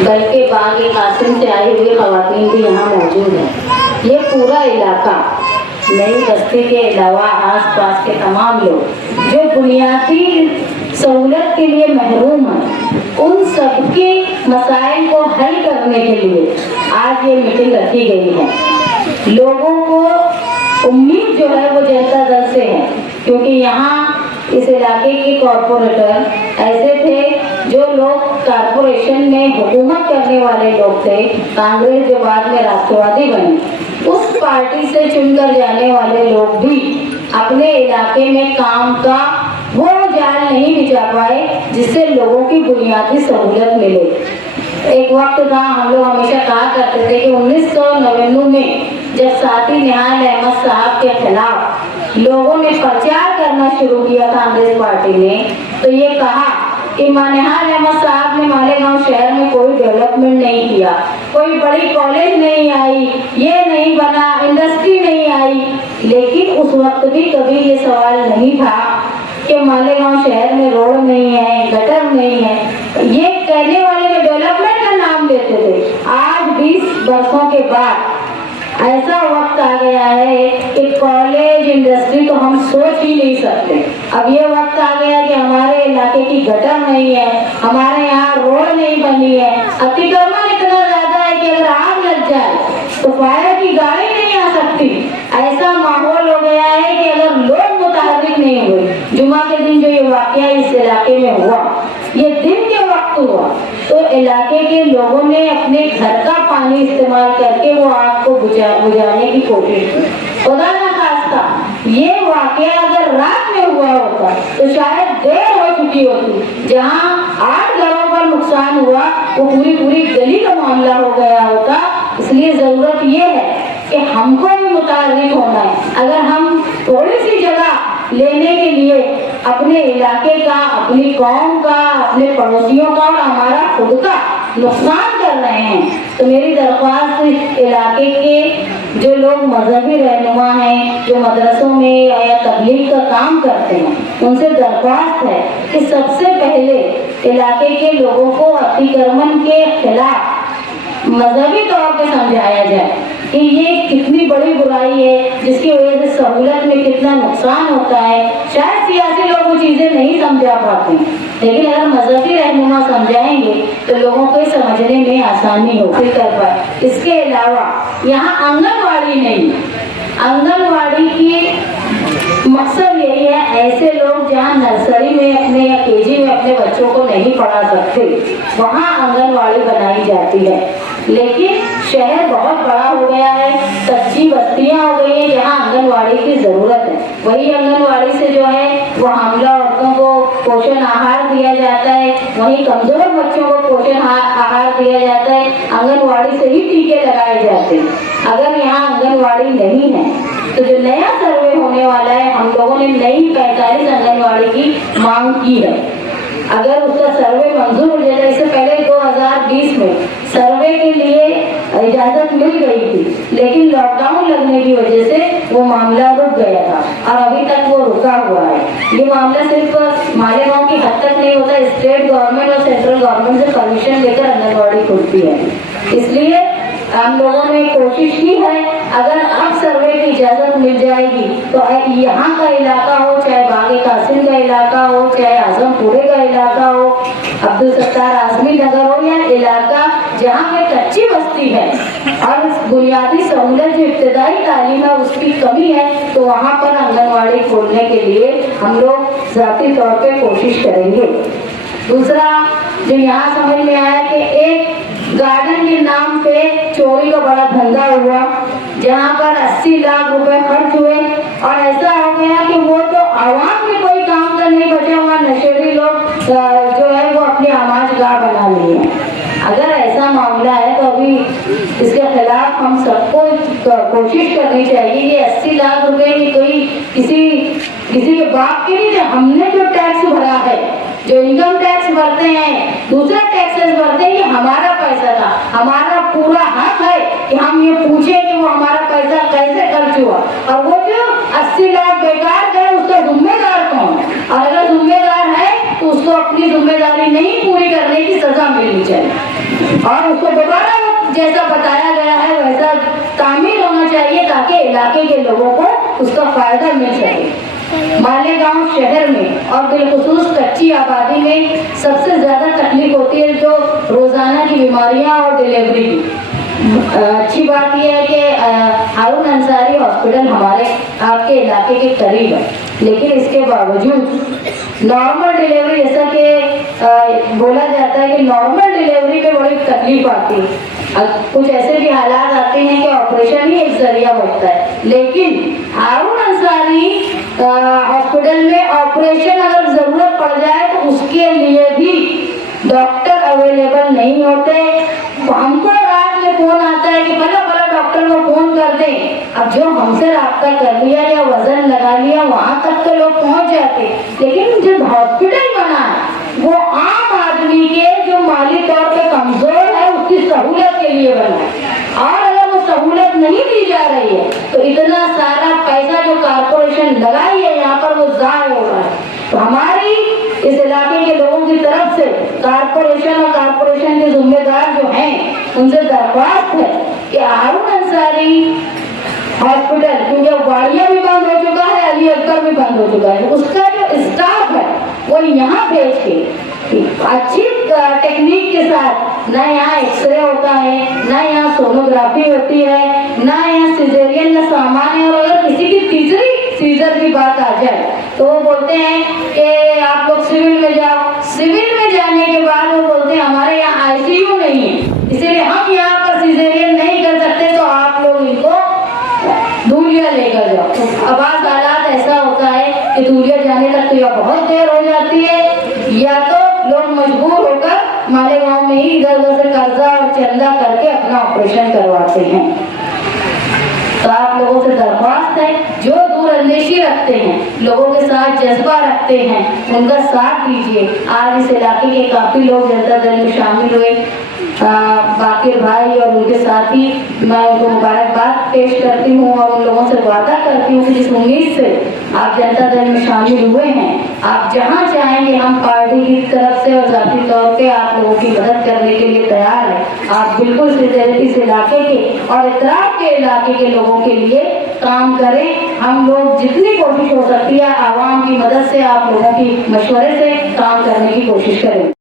बल्कि बाग कासिम से आई हुई खवातीन भी यहाँ मौजूद हैं। ये पूरा इलाका नई बस्ती के अलावा आसपास के तमाम लोग जो बुनियादी सहूलत के लिए महरूम हैं, उन सबके मसाइल को हल करने के लिए आज ये मीटिंग रखी गई है। लोगों को उम्मीद जो है वो जनता दल से है, क्योंकि यहाँ इस इलाके के कॉरपोरेटर ऐसे थे जो लोग कॉरपोरेशन में हुकूमत करने वाले लोग थे। कांग्रेस जो बाद में राष्ट्रवादी बनी, उस पार्टी से चुनकर जाने वाले लोग भी अपने इलाके में काम का वो जाल नहीं बिछा पाए जिससे लोगों की बुनियादी सहूलत मिले। एक वक्त था, हम लोग हमेशा कहा करते थे कि 1999 में जब साथी निहाल अहमद साहब के खिलाफ लोगों ने प्रचार करना शुरू किया कांग्रेस पार्टी ने, तो ये कहा कि निहाल अहमद साहब ने मालेगांव शहर में कोई डेवलपमेंट नहीं किया, कोई बड़ी कॉलेज नहीं आई, ये नहीं बना, इंडस्ट्री नहीं आई। लेकिन उस वक्त भी कभी ये सवाल नहीं था कि मालेगांव शहर में रोड नहीं है, गटर नहीं है। ये कहने वाले जो डेवलपमेंट का नाम लेते थे, आज 20 वर्षों के बाद ऐसा वक्त आ गया है कि कॉलेज इंडस्ट्री तो हम सोच ही नहीं सकते। अब ये वक्त आ गया कि हमारे इलाके की गटर नहीं है, हमारे यहाँ रोड नहीं बनी है, अतिक्रमण इतना ज्यादा है कि अगर आग लग जाए तो फायर की गाड़ी नहीं आ सकती। ऐसा माहौल हो गया है कि अगर लोग मुतहर्रिक नहीं हुए, जुमा के दिन जो ये वाकया इस इलाके में हुआ, ये दिन के वक्त हुआ, तो इलाके के लोगों ने अपने घर का पानी इस्तेमाल करके वो आग को बुझाने की कोशिश की। खुदा ना खास्ता ये वाकया अगर रात में हुआ होता तो शायद देर हो चुकी होती। जहाँ 8 घरों पर नुकसान हुआ, वो पूरी गली का मामला हो गया होता। इसलिए जरूरत ये है कि हमको भी मुताबिक होना है। अगर हम थोड़ी सी जगह लेने के लिए अपने इलाके का, अपनी कौम का, अपने पड़ोसियों का और हमारा खुद का नुकसान कर रहे हैं, तो मेरी दरख्वास्त इलाके के जो लोग मजहबी रहनुमा हैं, जो मदरसों में या तबलीग का काम करते हैं, उनसे दरख्वास्त है कि सबसे पहले इलाके के लोगों को अतिक्रमण के खिलाफ मजहबी तौर पे समझाया जाए कि ये कितनी बड़ी बुराई है, जिसकी वजह से सहूलत में कितना नुकसान होता है। शायद सियासी लोग वो चीजें नहीं समझा पाते, लेकिन अगर मजहबी रहनुमा समझाएंगे तो लोगों को समझने में आसानी होगी कर पाए। इसके अलावा यहाँ आंगनवाड़ी नहीं, आंगनवाड़ी की मकसद यही है, ऐसे लोग जहाँ नर्सरी में अपने या केजी में अपने बच्चों को नहीं पढ़ा सकते, वहाँ आंगनवाड़ी बनाई जाती है। लेकिन शहर बहुत बड़ा हो गया है, कच्ची बस्तियां हो गई हैं जहाँ आंगनवाड़ी की जरूरत है। वही आंगनवाड़ी से जो है वो हामला औरतों को पोषण आहार दिया जाता है, वही कमजोर बच्चों को पोषण आहार दिया जाता है, आंगनवाड़ी से ही टीके लगाए जाते हैं। अगर यहाँ आंगनवाड़ी नहीं है तो जो नया सर्वे होने वाला है, हम लोगों ने नई 45 आंगनवाड़ी की मांग की है। अगर उसका सर्वे मंजूर हो जाता, इससे पहले 2020 में सर्वे के लिए इजाजत मिल गई थी, लेकिन लॉकडाउन लगने की वजह से वो मामला रुक गया था और अभी तक वो रुका हुआ है। ये मामला सिर्फ मालेगांव की हद तक नहीं होता, स्टेट गवर्नमेंट और सेंट्रल गवर्नमेंट से परमिशन लेकर आंगनवाड़ी खुलती है। इसलिए हम लोगों ने कोशिश की है, अगर अब सर्वे की इजाजत मिल जाएगी तो यहाँ का इलाका हो, चाहे बाग कासिम का इलाका हो, चाहे आजमपुरे का इलाका हो, अब्दुल सत्तार आजमी नगर हो, या इलाका जहाँ में कच्ची बस्ती है और बुनियादी सहूलत जो इब्तदाई तालीम है उसकी कमी है, तो वहाँ पर आंगनवाड़ी खोलने के लिए हम लोग ज़ाती तौर पे कोशिश करेंगे। दूसरा जो यहाँ समझ में आया कि एक गार्डन के नाम पे चोरी का बड़ा धंधा हुआ, जहाँ पर 80 लाख रुपए खर्च हुए और ऐसा हो गया कि वो तो आवाम में कोई काम का नहीं बचा हुआ, नशेड़ी लोग जो है वो अपनी आमाजगाह बना लिए। अगर ऐसा मामला है तो अभी इसके खिलाफ हम सबको कोशिश करनी चाहिए कि 80 लाख रुपए की कोई किसी के बाप के नहीं, हमने जो टैक्स भरा है, जो इनकम टैक्स भरते हैं, दूसरा टैक्सेस भरते हैं, ये हमारा पैसा था, हमारा पूरा हक है कि हम ये पूछे कि वो हमारा पैसा कैसे खर्च हुआ, और वो जो 80 लाख बेकार गए उसका जिम्मेदार कौन है, और अगर जिम्मेदार है तो उसको अपनी जिम्मेदारी नहीं पूरी करने की सजा मिलनी चाहिए और उसको दोबारा जैसा बताया गया है वैसा तामील होना चाहिए ताकि इलाके के लोगों को उसका फायदा मिल सके। मालेगांव शहर में और बिलखुसूस कच्ची आबादी में सबसे ज्यादा तकलीफ होती है जो रोजाना की बीमारियां और डिलीवरी की। अच्छी बात यह है कि हारून अंसारी हॉस्पिटल हमारे आपके इलाके के करीब है, लेकिन इसके बावजूद नॉर्मल डिलीवरी, जैसा कि बोला जाता है कि नॉर्मल डिलीवरी में बड़ी तकलीफ आती है। कुछ ऐसे भी हालात आते हैं कि ऑपरेशन ही एक जरिया बनता है, लेकिन हारून अंसारी हॉस्पिटल में ऑपरेशन अगर जरूरत पड़ जाए तो उसके लिए भी डॉक्टर अवेलेबल नहीं होते। हमको रात में फोन आता है कि भला भला डॉक्टर को फोन कर दें। अब जो हमसे राब्ता कर लिया या वजन लगा लिया वहां तक तो लोग पहुंच जाते, लेकिन जो हॉस्पिटल बना है वो आम आदमी के जो माली तौर पे कमजोर है उसकी सहूलत के लिए बना है। और अगर वो सहूलत नहीं दी जा रही है तो इतना सारा पैसा जो कारपोरेशन लगाई है यहाँ पर वो जाया हो रहा है। तो हमारी इस इलाके के लोगों की तरफ से कारपोरेशन और कारपोरेशन के जिम्मेदार जो हैं उनसे दरख्वास्त है कि हारून अंसारी हॉस्पिटल, क्योंकि वाड़िया भी बंद हो चुका है, अली अकबर भी बंद हो चुका है, उसका जो स्टाफ है वो यहाँ भेज के अच्छी टेक्निक के साथ, ना यहाँ एक्सरे होता है, ना यहाँ सोनोग्राफी होती है, ना यहाँ सिजेरियन का सामान है। और अगर किसी की तीसरी सीजर की बात आ जाए तो वो बोलते हैं कि आप लोग सिविल में जाओ। सिविल में जाने के बाद वो बोलते हैं हमारे यहाँ आईसीयू नहीं है, इसीलिए हम यहाँ पर सिजेरियन नहीं कर सकते, तो आप लोग इनको धूलिया लेकर जाओ। अब आज हालात ऐसा होता है कि धूलिया जाने तक तो या बहुत देर हो जाती है या तो लोग मजबूर होकर मालेगांव में ही इधर उधर से कर्जा और चंदा करके अपना ऑपरेशन करवाते हैं। तो आप लोगों से दरख्वास्त है, जो दूरअंदेशी रखते हैं, लोगों के साथ जज्बा रखते हैं, उनका साथ दीजिए। आज इस इलाके के काफी लोग जनता दल में शामिल हुए, बाकिर भाई और उनके साथी, मैं उनको मुबारकबाद पेश करती हूँ और उन लोगों से वादा करती हूँ कि जिस उम्मीद से आप जनता दल में शामिल हुए हैं, आप जहाँ चाहेंगे हम पार्टी की तरफ से और जाती तौर पे आप लोगों की मदद करने के लिए तैयार हैं। आप बिल्कुल इस इलाके के और इतराफ के इलाके के लोगों के लिए काम करें। हम लोग जितनी कोशिश हो सकती है आवाम की मदद से, आप लोगों की मशवरे से काम करने की कोशिश करें।